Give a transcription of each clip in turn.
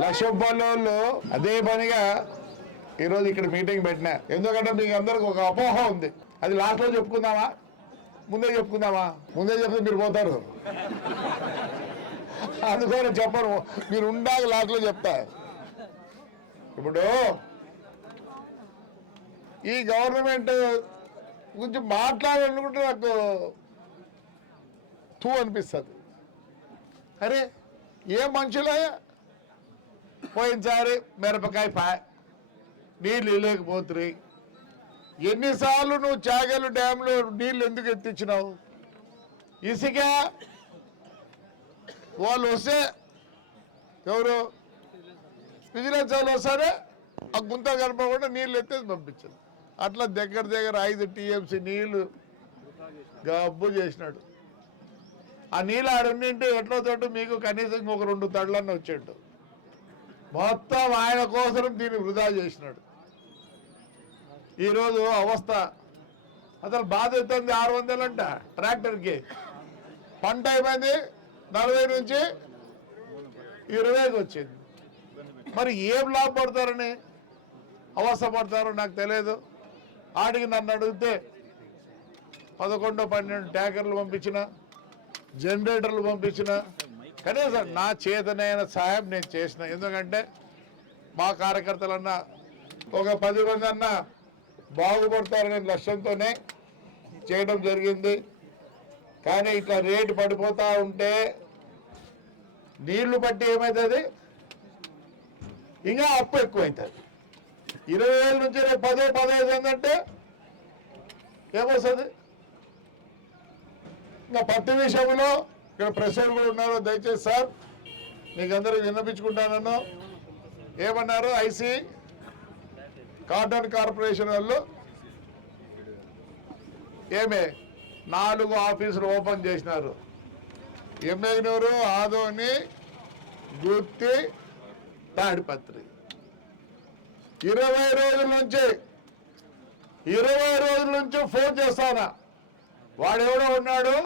లక్షోపాలలో అదే పనిగా ఈరోజు ఇక్కడ మీటింగ్ పెట్టినా. ఎందుకంటే మీకు అందరికి ఒక అపోహ ఉంది. అది లాస్ట్లో చెప్పుకుందామా? ముందే చెప్పుకుందామా? ముందే చెప్తే మీరు పోతారు. అందుకని చెప్పరు మీరు ఉండాక లాస్ట్లో చెప్తా. ఇప్పుడు ఈ గవర్నమెంట్ గురించి మాట్లాడాలనుకుంటే నాకు తూ అనిపిస్తుంది. అరే ఏ మనుషులయ్యా? పోయినసారి మిరపకాయ పా నీళ్ళు లేకపోతున్నాయి ఎన్నిసార్లు నువ్వు చాగలు డ్యాంలో నీళ్ళు ఎందుకు ఎత్తించినావు ఇసుక వాళ్ళు వస్తే ఎవరు? విజిలెన్స్ వాళ్ళు వస్తారే? ఆ గుంత కలపకుండా నీళ్ళు ఎత్తేసి పంపించారు. అట్లా దగ్గర దగ్గర ఐదు టీఎంసీ నీళ్ళు గబ్బు చేసినాడు. ఆ నీళ్ళు ఆడుండింటే ఎట్లా తోటి మీకు కనీసం ఇంకొక రెండు తడ్లన్నీ వచ్చేట్టు మొత్తం ఆయన కోసం దీన్ని వృధా చేసినాడు. ఈరోజు అవస్థ. అసలు బాధ అవుతుంది ఆరు వందలంట ట్రాక్టర్కి. పంట అయిపోయింది నలభై నుంచి ఇరవైకి వచ్చింది. మరి ఏం లాభపడతారని అవస్థ పడతారో నాకు తెలియదు. ఆడికి నన్ను అడిగితే పదకొండో పన్నెండు ట్యాంకర్లు పంపించిన జనరేటర్లు పంపించిన కనీసం నా చేతనైన సాయం నేను చేసిన. ఎందుకంటే మా కార్యకర్తలన్నా ఒక పది మంది అన్నా బాగుపడతారనే లక్ష్యంతోనే చేయడం జరిగింది. కానీ ఇట్లా రేటు పడిపోతూ ఉంటే నీళ్ళు పట్టి ఏమవుతుంది ఇంకా అప్పు ఎక్కువైతుంది. ఇరవై వేల నుంచి రేపు పదో పదహైదు ఏంటంటే ఏమొస్తుంది? ఇంకా పత్తి విషయంలో ఇక్కడ ప్రెషర్ కూడా ఉన్నారు. దయచేసి సార్ మీకు అందరూ విన్నపించుకుంటానను ఏమన్నారు ఐసీ కాటన్ కార్పొరేషన్ వాళ్ళు? ఏమే? నాలుగు ఆఫీసులు ఓపెన్ చేసినారు. ఎమ్మెగ్నూరు ఆదోని గుర్తి తాడిపత్రి. ఇరవై రోజుల నుంచి ఇరవై రోజుల నుంచి ఫోన్ చేస్తానా? వాడెవడో ఉన్నాడు?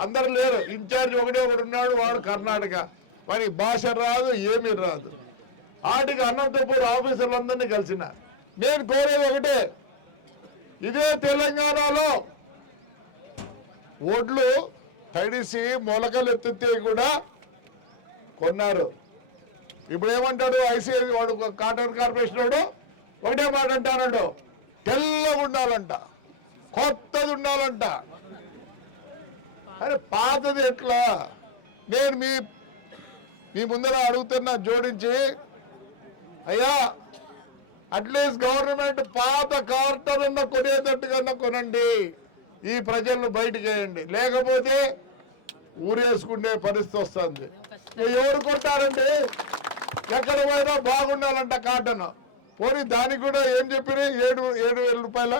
అందరు లేరు. ఇన్ఛార్జ్ ఒకటే ఒకడు ఉన్నాడు వాడు కర్ణాటక. వాడికి భాష రాదు ఏమీ రాదు. ఆటికి అనంతపూర్ ఆఫీసర్లందరినీ కలిసిన. నేను కోరేది ఒకటే ఇదే తెలంగాణలో ఓట్లు తడిసి మొలకలు ఎత్తితే కూడా కొన్నారు. ఇప్పుడు ఏమంటాడు ఐసీఐ వాడు కాటన్ కార్పొరేషన్ వాడు? ఒకటే మాట అంటాడు తెల్లగా ఉండాలంట కొత్తది ఉండాలంట. అరే పాతది ఎట్లా? నేను మీ మీ ముందర అడుగుతున్నా జోడించి అయ్యా అట్లీస్ట్ గవర్నమెంట్ పాత కార్టర్ ఉన్న కొనేటట్టుగా కొనండి. ఈ ప్రజలను బయట చేయండి లేకపోతే ఊరేసుకునే పరిస్థితి వస్తుంది. ఎవరు కొట్టారండి? ఎక్కడ పోయినా బాగుండాలంట కార్టన్. పోనీ దానికి కూడా ఏం చెప్పిన ఏడు ఏడు వేల రూపాయల?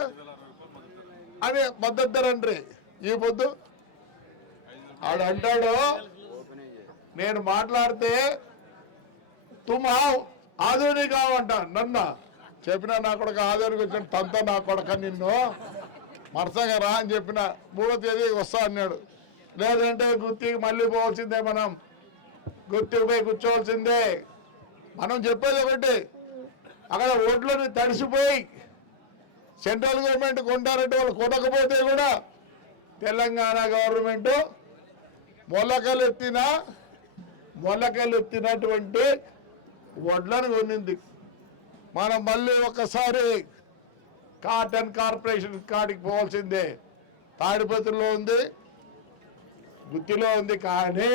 అని మద్దతు ధర ఈ పొద్దు ఆడు అంటాడు నేను మాట్లాడితే తుమ్ ఆధుని కావంట నన్న. చెప్పిన నా కొడుకు ఆధునిక వచ్చిన తంత నా కొడక నిన్ను. మరసంగా రా అని చెప్పిన మూడో తేదీ వస్తా అన్నాడు. లేదంటే గుత్తికి మళ్ళీ పోవాల్సిందే మనం. గుత్తికి పోయి కూర్చోవాల్సిందే. మనం చెప్పేది ఒకటి అక్కడ ఓట్లని తడిసిపోయి సెంట్రల్ గవర్నమెంట్ కొంటారంటే వాళ్ళు కొనకపోతే కూడా తెలంగాణ గవర్నమెంట్ మొలకలు ఎత్తిన మొలకలు ఎత్తినటువంటి వడ్లను కొనింది. మనం మళ్ళీ ఒకసారి కాటన్ కార్పొరేషన్ కాడికి పోవాల్సిందే. తాడిపత్రిలో ఉంది గుత్తిలో ఉంది కానీ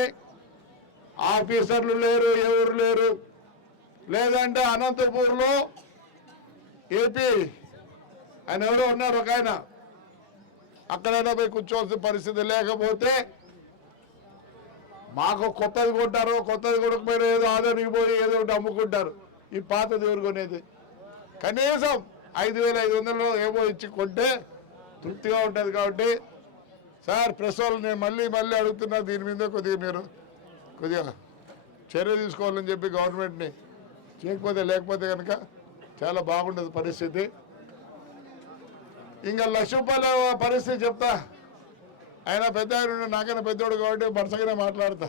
ఆఫీసర్లు లేరు ఎవరు లేరు. లేదంటే అనంతపూర్లో ఏపీ ఆయన ఎవరో ఉన్నారు ఒక ఆయన. అక్కడైనా పోయి కూర్చోవలసిన పరిస్థితి లేకపోతే మాకు కొత్తది కొంటారు కొత్తది కొనకపోయినా ఏదో ఆదానికి పోయి ఏదో ఒకటి అమ్ముకుంటారు. ఈ పాతది ఎవరు కొనేది. కనీసం ఐదు వేల ఐదు వందలు ఏమో ఇచ్చి కొంటే తృప్తిగా ఉంటుంది కాబట్టి సార్ ప్రెస్ వాళ్ళు నేను మళ్ళీ మళ్ళీ అడుగుతున్నా దీని మీద కొద్దిగా మీరు కొద్దిగా చర్య తీసుకోవాలని చెప్పి గవర్నమెంట్ని. చేయకపోతే లేకపోతే కనుక చాలా బాగుండదు పరిస్థితి. ఇంకా లక్ష రూపాయల పరిస్థితి చెప్తా. ఆయన పెద్ద ఆయన నాకైనా పెద్దోడు కాబట్టి వరుసగానే మాట్లాడతా.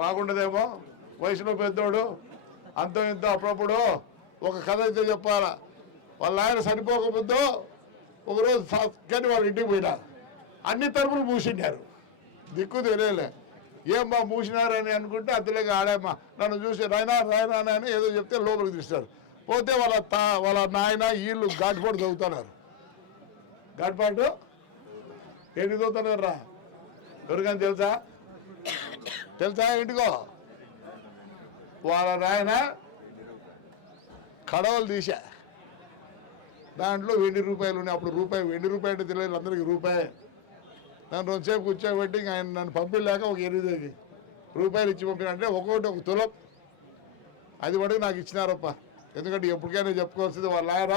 మాకుండదేమో వయసులో పెద్దోడు అంతో ఇంత అప్పుడప్పుడు ఒక కథ అయితే చెప్పాలా. వాళ్ళ ఆయన చనిపోకముందు ఒకరోజు కానీ వాళ్ళ ఇంటికి పోయినా. అన్ని తరపులు మూసిండారు. దిక్కు తెలియలే. ఏం బా మూసినారని అనుకుంటే అతలేక ఆడేమ్మా. నన్ను చూసి రాయనా రాయనా అని ఏదో చెప్తే లోపలికి తీస్తారు. పోతే వాళ్ళ తా వాళ్ళ నాయన వీళ్ళు ఘాట్పాటు చదువుతున్నారు ఘాట్పాటు ఏంటి చదువుతున్నారు రా? ఎవరికైనా తెలుసా? తెలుసా ఏంటికో? వాళ్ళ నాయన కడవలు తీశా. దాంట్లో వెండి రూపాయలు ఉన్నాయి. అప్పుడు రూపాయి వెండి రూపాయి అంటే తెలియదు. అందరికీ రూపాయి. నన్ను రెండుసేపు కూర్చోబెట్టి ఆయన నన్ను పంపించలేక ఒక ఎనిమిది రూపాయలు ఇచ్చి పంపినంటే ఒక్కొక్కటి ఒక తులం. అది మటుకు నాకు ఇచ్చినారప్ప. ఎందుకంటే ఎప్పటికైనా చెప్పుకోవాల్సింది వాళ్ళ ఆయన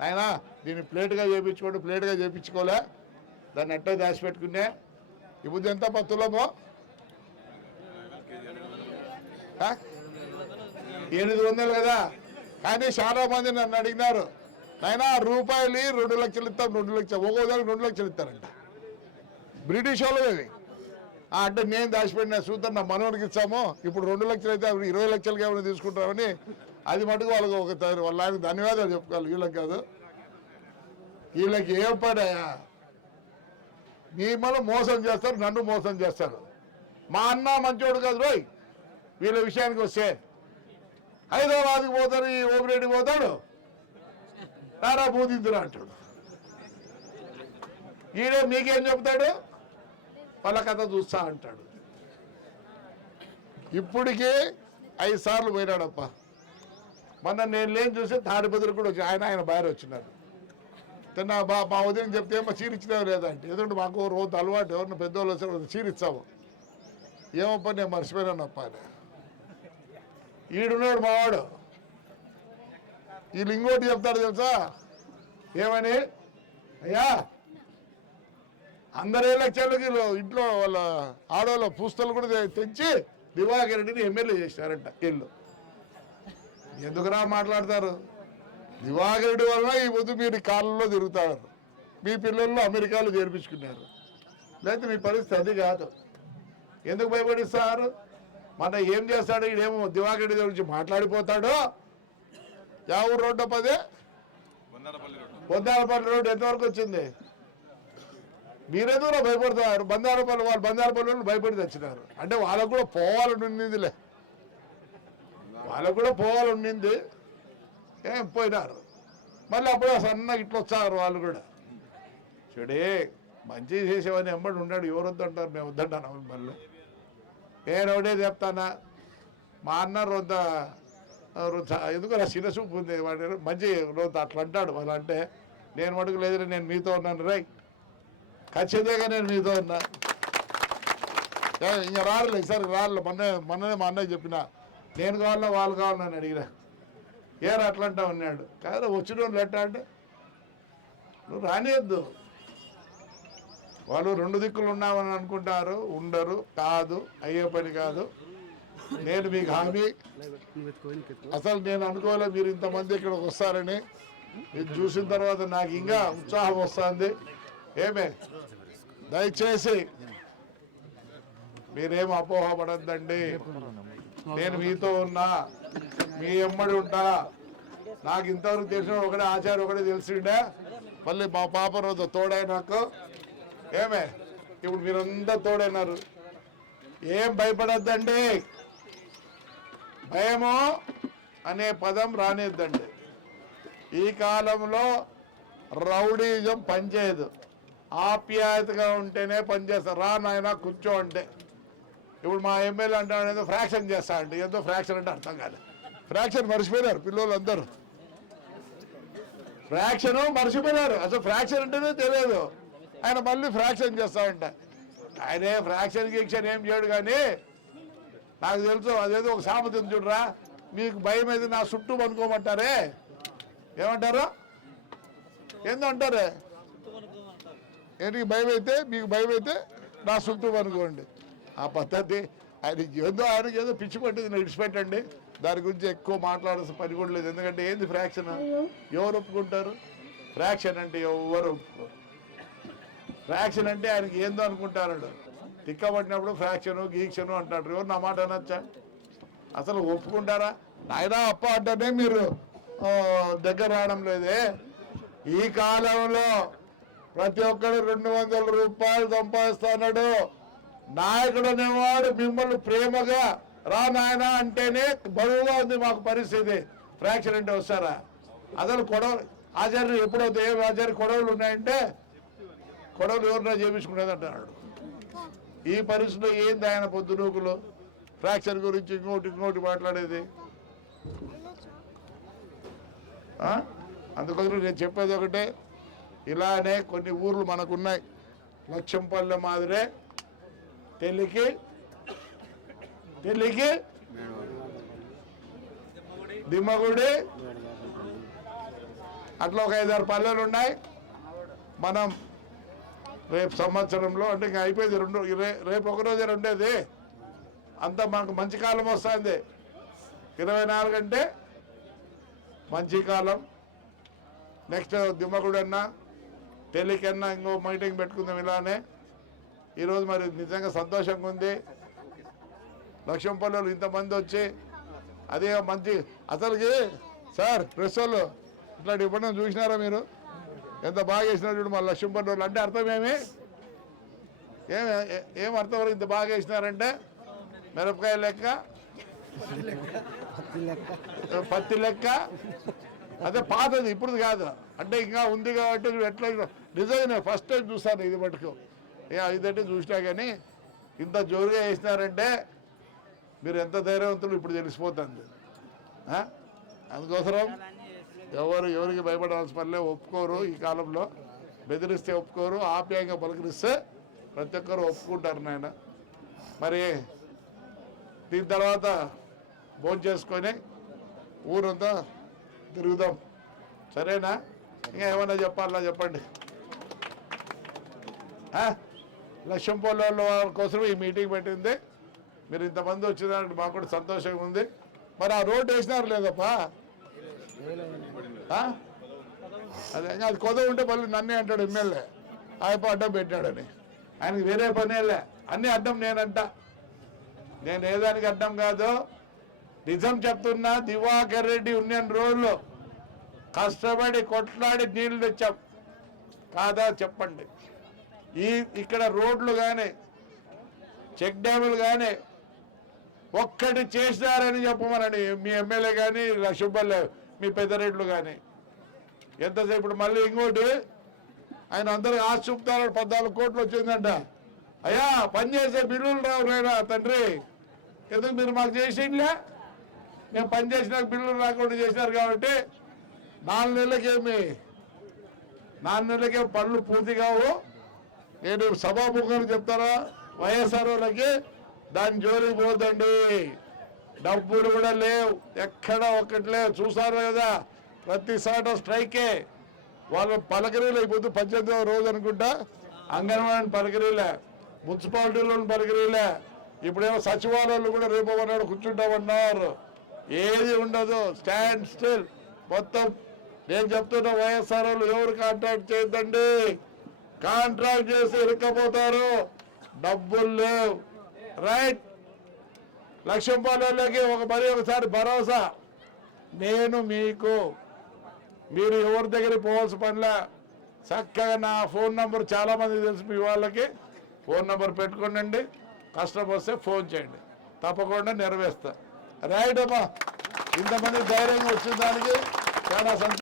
ఆయన దీన్ని ప్లేట్గా చేయించుకోండి ప్లేట్గా చేయించుకోలే దాన్ని అట్టే దాచిపెట్టుకునే. ఇప్పుడు ఎంత పత్తులమో ఎనిమిది వందలు కదా. కానీ చాలా మంది నన్ను అడిగినారు అయినా రూపాయలు రెండు లక్షలు ఇస్తాం రెండు లక్షలు ఒక్కో దానికి రెండు లక్షలు ఇస్తారంట. బ్రిటిష్ వాళ్ళు అంటే నేను దాచిపెట్టిన సూత్రం నా మనవనికి ఇచ్చాము. ఇప్పుడు రెండు లక్షలు అయితే ఇరవై లక్షలకి ఏమైనా తీసుకుంటామని అది మటుకు వాళ్ళకి ఒక త- వాళ్ళ ఆయనకు ధన్యవాదాలు చెప్పుకోవాలి. వీళ్ళకి కాదు. వీళ్ళకి ఏం పడాయా మిమ్మల్ని మోసం చేస్తారు నన్ను మోసం చేస్తారు. మా అన్న మంచోడు కాదు రోయ్. వీళ్ళ విషయానికి వస్తే హైదరాబాద్కి పోతాడు ఈ ఓపిరెడ్డి పోతాడు. నారా బోధించురా అంటాడు. ఈడే మీకేం చెప్తాడు? వాళ్ళ కథ చూస్తా అంటాడు. ఇప్పటికే ఐదు సార్లు పోయినాడప్ప. మొన్న నేను లేని చూసి తాడిపత్రి కూడా వచ్చి ఆయన ఆయన భార్య వచ్చినారు. నా బా మా ఉదయం చెప్తే ఏమో చీర లేదంటే. ఎందుకంటే మాకు రోజు అలవాటు ఎవరిని పెద్దవాళ్ళు వచ్చారు చీర ఏమో పని నేను మర్చిపోయినాను అని ఈడున్నాడు మావాడు. వీళ్ళు ఇంకోటి చెప్తాడు తెలుసా? ఏమని? అయ్యా అందరి లక్షలకి ఇంట్లో వాళ్ళ ఆడవాళ్ళ పుస్తలు కూడా తెచ్చి దివాకర్ రెడ్డిని ఎమ్మెల్యే చేశారంట వీళ్ళు. ఎందుకురా మాట్లాడతారు? దివాకర్ రెడ్డి వల్ల ఈ పొద్దు మీరు కాళ్ళలో తిరుగుతారు. మీ పిల్లల్లో అమెరికాలో చేర్పించుకున్నారు. లేకపోతే మీ పరిస్థితి అది కాదు. ఎందుకు భయపడిస్తారు? మన ఏం చేస్తాడు ఈడేమో దివాకర్ రెడ్డి గురించి మాట్లాడిపోతాడో? యా ఊరు రోడ్డు పదే బొందారపల్లి రోడ్డు. ఎంతవరకు వచ్చింది? మీరెందుకు భయపడుతున్నారు బందారపల్లి వాళ్ళు బందారపల్లి వాళ్ళు భయపడి తెచ్చినారు. అంటే వాళ్ళకు కూడా పోవాలని ఉండిందిలే వాళ్ళకు కూడా పోవాలని ఉండింది ఏం పోయినారు? మళ్ళీ అప్పుడు సన్నగా ఇట్లా వచ్చారు వాళ్ళు కూడా. చూడే మంచి చేసేవని ఎంబడి ఉన్నాడు ఎవరు వద్దంటారు మేము వద్దంటాను మళ్ళీ నేను ఒకటే చెప్తానా మా అన్న రొంత రొంత ఎందుకు నా చిన్న ఉంది వాడు మంచి రొంత అట్లా అంటాడు వాళ్ళు అంటే నేను మటుకు లేదు నేను మీతో ఉన్నాను రై ఖచ్చితంగా నేను మీతో ఉన్నా. ఇంకా రారులే ఈసారి రారులే మొన్న మొన్ననే మా అన్నయ్య చెప్పిన నేను కావాలా వాళ్ళు కావాలని అడిగినా. ఏరా అట్లా అంటా ఉన్నాడు? కాదు వచ్చిన ఎట్టా అంటే నువ్వు రానియద్దు. వాళ్ళు రెండు దిక్కులు ఉన్నామని అనుకుంటారు ఉండరు కాదు అయ్యే పని కాదు. నేను మీకు హామీ. అసలు నేను అనుకోలే మీరు ఇంతమంది ఇక్కడికి వస్తారని. మీరు చూసిన తర్వాత నాకు ఇంకా ఉత్సాహం వస్తుంది. ఏమే? దయచేసి మీరేం అపోహపడద్దండి. నేను మీతో ఉన్నా. మీ ఎమ్మడి ఉంటా. నాకు ఇంతవరకు తెలిసిన ఒకటే ఆచారం ఒకటే తెలిసిండే. మళ్ళీ మా పాప రోజు తోడై నాకు. ఏమే? ఇప్పుడు మీరంతా తోడైనారు. ఏం భయపడద్దండి? భయము అనే పదం రానిద్దండి. ఈ కాలంలో రౌడీజం పనిచేయదు. ఆప్యాయతగా ఉంటేనే పనిచేస్తారు. రా నాయన కూర్చో అంటే. ఇప్పుడు మా ఎమ్మెల్యే అంటాడు ఏదో ఫ్రాక్షన్ చేస్తా అంటే ఏదో ఫ్రాక్షన్ అంటే అర్థం కాదు ఫ్రాక్షన్ మర్చిపోయినారు పిల్లలందరూ. ఫ్రాక్షన్ మర్చిపోయినారు. అసలు ఫ్రాక్షన్ అంటేనే తెలియదు. ఆయన మళ్ళీ ఫ్రాక్షన్ చేస్తాడంట. ఆయనే ఫ్రాక్షన్ గీక్షన్ ఏం చేయడు కానీ నాకు తెలుసు అదేదో ఒక సామెత చూడరా. మీకు భయం అయితే నా చుట్టూ పనుకోమంటారే? ఏమంటారు? ఏందో అంటారే ఏంటి భయం అయితే మీకు భయం అయితే నా చుట్టూ పనుకోండి. ఆ పద్ధతి ఆయన ఏదో ఆయనకి ఏదో పిచ్చి పట్టింది విడిచిపెట్టండి దాని గురించి ఎక్కువ మాట్లాడాల్సిన పని కూడా లేదు. ఎందుకంటే ఏంది ఫ్రాక్షన్ ఎవరు ఒప్పుకుంటారు? ఫ్రాక్షన్ అంటే ఎవరు ఒప్పుకోరు ఫ్రాక్షన్ అంటే ఆయనకి ఏందో అనుకుంటారు తిక్కబట్టినప్పుడు ఫ్రాక్షను గీక్షను అంటాడు ఎవరు నా మాట అనొచ్చా? అసలు ఒప్పుకుంటారా? నాయనా అప్ప అంటేనే మీరు దగ్గర రావడం లేదే. ఈ కాలంలో ప్రతి ఒక్కరు రెండు వందల రూపాయలు సంపాదిస్తున్నాడు. నాయకుడు అనేవాడు మిమ్మల్ని ప్రేమగా రా నాయన అంటేనే బరువుగా ఉంది మాకు పరిస్థితి. ఫ్రాక్చర్ అంటే వస్తారా? అసలు కొడవ ఆచార్యులు ఎప్పుడైతే ఏ ఆచార్య కొడవలు ఉన్నాయంటే కొడవలు ఎవరినా చేపించుకునేది అంటున్నాడు ఈ పరిస్థితిలో ఏంది ఆయన పొద్దునూకులు ఫ్రాక్చర్ గురించి ఇంకోటి ఇంకోటి మాట్లాడేది? అందుకోసం నేను చెప్పేది ఒకటే. ఇలానే కొన్ని ఊర్లు మనకున్నాయి. లక్ష్యంపల్లె మాదిరే తెలికి పెళ్ళికి దిమ్మగుడి అట్లా ఒక ఐదారు పల్లెలు ఉన్నాయి మనం రేపు సంవత్సరంలో అంటే ఇంకా అయిపోయింది రెండు రే- రేపు ఒకరోజే రెండేది అంతా మనకు మంచి కాలం వస్తుంది ఇరవై నాలుగు అంటే మంచి కాలం నెక్స్ట్ దిమ్మగుడు అన్న తెలికన్నా ఇంకో మీటింగ్ పెట్టుకుందాం ఇలానే ఈరోజు మరి నిజంగా సంతోషంగా ఉంది లక్ష్యం పల్లెలు ఇంతమంది వచ్చి అదే మంచి అసలుకి సార్ ప్రెస్ వాళ్ళు ఇట్లాంటి ఇవ్వడం చూసినారా మీరు? ఎంత బాగా వేసినారు చూడు మా లక్ష్యం పల్లెలు అంటే అర్థం ఏమి? ఏం ఏం అర్థం వరకు ఇంత బాగా వేసినారంటే మిరపకాయ లెక్క? పత్తి లెక్క? అదే పాతది ఇప్పుడు కాదు. అంటే ఇంకా ఉంది కాబట్టి ఎట్లా నిజంగా ఫస్ట్ టైం చూస్తాను ఇది మటుకు. ఏ ఇదంటే చూసినా కానీ ఇంత జోరుగా వేసినారంటే మీరు ఎంత ధైర్యవంతులు ఇప్పుడు తెలిసిపోతుంది. అందుకోసం ఎవరు ఎవరికి భయపడాల్సిన పనిలే ఒప్పుకోరు ఈ కాలంలో. బెదిరిస్తే ఒప్పుకోరు ఆప్యాయంగా పలకరిస్తే ప్రతి ఒక్కరు ఒప్పుకుంటారు నాయన. మరి దీని తర్వాత భోజనం చేసుకొని ఊరంతా తిరుగుదాం. సరేనా? ఇంకా ఏమన్నా చెప్పాలా చెప్పండి. లక్ష్యం పొలాల వాళ్ళ కోసం ఈ మీటింగ్ పెట్టింది. మీరు ఇంతమంది వచ్చినారంటే మాకు కూడా సంతోషంగా ఉంది. మరి ఆ రోడ్డు వేసినారు లేదప్పా? అదే అది కొద ఉంటే మళ్ళీ నన్నే అంటాడు ఎమ్మెల్యే. ఆయప్ప అడ్డం పెట్టాడని. ఆయనకి వేరే పనేలే అన్ని అడ్డం నేనంట. నేను ఏదానికి అడ్డం కాదు. నిజం చెప్తున్నా దివాకర్ రెడ్డి ఉన్న రోజులు కష్టపడి కొట్లాడి నీళ్ళు తెచ్చాం. కాదా చెప్పండి. ఈ ఇక్కడ రోడ్లు కానీ చెక్ డ్యాములు కానీ ఒక్కటి చేసినారని చెప్పమనండి. మీ ఎమ్మెల్యే కానీ లక్ష్మపల్లె మీ పెద్దరెడ్లు కానీ ఎంతసేపు ఇప్పుడు మళ్ళీ ఇంకోటి ఆయన అందరికి ఆశ చూపుతారు పద్నాలుగు కోట్లు వచ్చిందంట. అయ్యా పని చేసే బిల్లులు రావు రైనా తండ్రి. ఎందుకు మీరు మాకు చేసిండ్లే? మేము పని చేసినాక బిల్లులు రాకుండా చేసినారు కాబట్టి నాలుగు నెలలకేమి నాలుగు నెలలకే పనులు పూర్తి కావు. నేను సభాముఖంగా చెప్తారా వైఎస్ఆర్ వాళ్ళకి దాని జోలికి పోదండి. డబ్బులు కూడా లేవు. ఎక్కడ ఒక్కటి లేవు చూసారు కదా? ప్రతి చోట స్ట్రైకే. వాళ్ళ పలకరీలు అయిపోతే పద్దెనిమిదవ రోజు అనుకుంటా అంగన్వాడిని పలకరీలే మున్సిపాలిటీలోని పలకరీలే ఇప్పుడేమో సచివాలయాలు కూడా రేపు ఉన్నాడు కూర్చుంటామన్నారు. ఏది ఉండదు. Stand still. మొత్తం నేను చెప్తున్న వైఎస్ఆర్ వాళ్ళు ఎవరు కాంట్రాక్ట్ చేయొద్దండి? కాంట్రాక్ట్ చేసి ఇరుక్కపోతారు. డబ్బులు లేవు. రైట్ లక్ష్యం పాలలోకి ఒక మరి ఒకసారి భరోసా. నేను మీకు మీరు ఎవరి దగ్గర పోవాల్సిన పనిలే చక్కగా నా ఫోన్ నంబర్ చాలామంది తెలుసు మీ వాళ్ళకి. ఫోన్ నంబర్ పెట్టుకోండి కష్టం వస్తే ఫోన్ చేయండి. తప్పకుండా నెరవేస్తా రైట్ అమ్మా. ఇంతమంది ధైర్యంగా వచ్చిన దానికి చాలా సంతోషం.